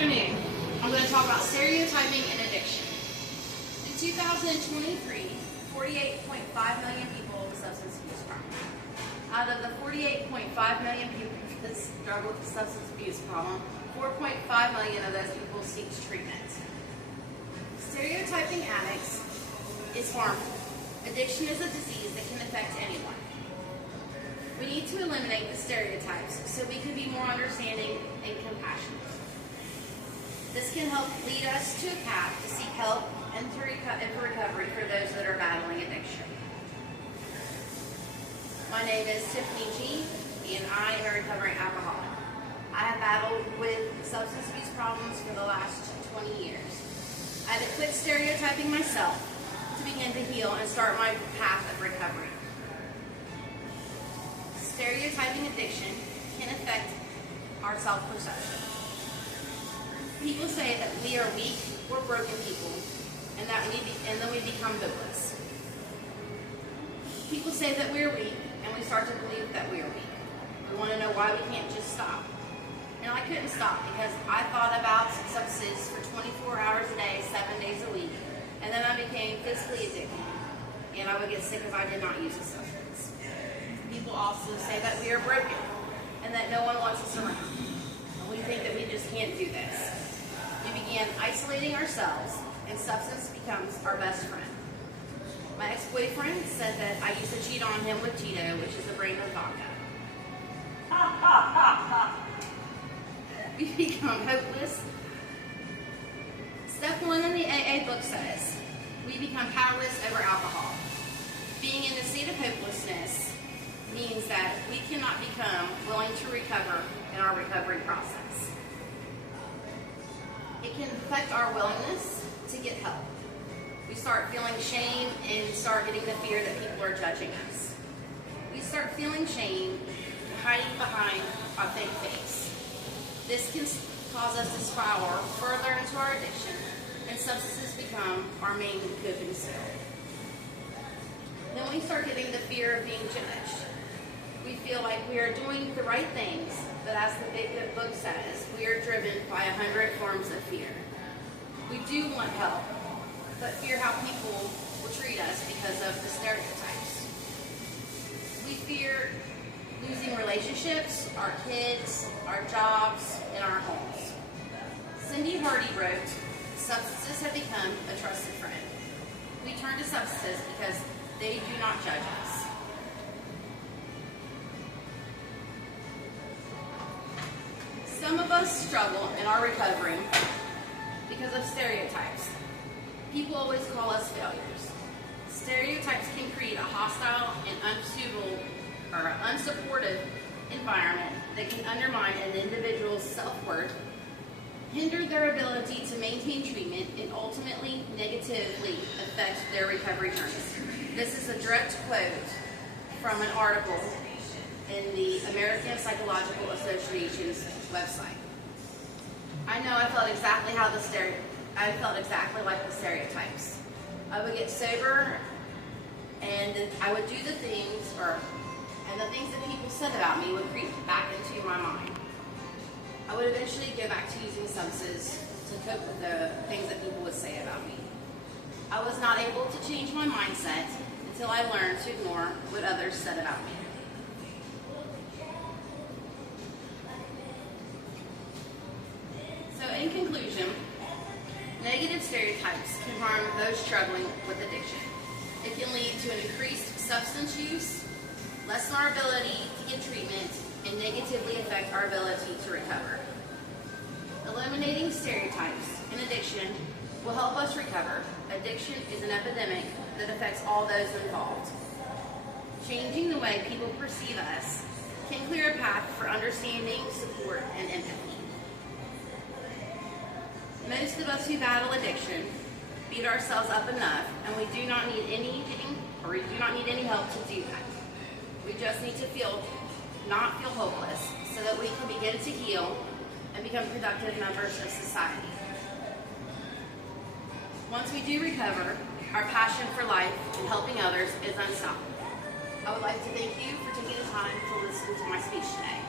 afternoon. I'm going to talk about stereotyping and addiction. In 2023, 48.5 million people with substance abuse problem. Out of the 48.5 million people that struggle with the substance abuse problem, 4.5 million of those people seek treatment. Stereotyping addicts is harmful. Addiction is a disease that can affect anyone. We need to eliminate the stereotypes so we can be more understanding and compassionate. This can help lead us to a path to seek help and for recovery for those that are battling addiction. My name is Tiffany G, and I am a recovering alcoholic. I have battled with substance abuse problems for the last 20 years. I had to quit stereotyping myself to begin to heal and start my path of recovery. Stereotyping addiction can affect our self-perception. People say that we are weak or broken people, and then we become hopeless. People say that we're weak, and we start to believe that we are weak. We want to know why we can't just stop. And I couldn't stop because I thought about substances for 24 hours a day, 7 days a week, and then I became physically addicted, and I would get sick if I did not use a substance. People also say that we are broken and that no one wants us around. And we think that we just can't do this. We began isolating ourselves, and substance becomes our best friend. My ex-boyfriend said that I used to cheat on him with Cheeto, which is a brand of vodka. We become hopeless. Step 1 in the AA book says, we become powerless over alcohol. Being in a state of hopelessness means that we cannot become willing to recover in our recovery process. It can affect our willingness to get help. We start feeling shame and start getting the fear that people are judging us. We start feeling shame, hiding behind a fake face. This can cause us to spiral further into our addiction, and substances become our main coping skill. Then we start getting the fear of being judged. We feel like we are doing the right things, but as the big good book says, we are driven by 100 forms of fear. We do want help, but fear how people will treat us because of the stereotypes. We fear losing relationships, our kids, our jobs, and our homes. Cindy Hardy wrote, substances have become a trusted friend. We turn to substances because they do not judge us. Some of us struggle in our recovery because of stereotypes. People always call us failures. Stereotypes can create a hostile and unsupportive environment that can undermine an individual's self-worth, hinder their ability to maintain treatment, and ultimately negatively affect their recovery journey. This is a direct quote from an article in the American Psychological Association's website. I know I felt exactly like the stereotypes. I would get sober, and I would do the things, and the things that people said about me would creep back into my mind. I would eventually go back to using substances to cope with the things that people would say about me. I was not able to change my mindset until I learned to ignore what others said about me. So in conclusion, negative stereotypes can harm those struggling with addiction. It can lead to an increased substance use, lessen our ability to get treatment, and negatively affect our ability to recover. Eliminating stereotypes in addiction will help us recover. Addiction is an epidemic that affects all those involved. Changing the way people perceive us can clear a path for understanding, support, and empathy. Most of us who battle addiction beat ourselves up enough, and we do not need any help to do that. We just need to not feel hopeless so that we can begin to heal and become productive members of society. Once we do recover, our passion for life and helping others is unstoppable. I would like to thank you for taking the time to listen to my speech today.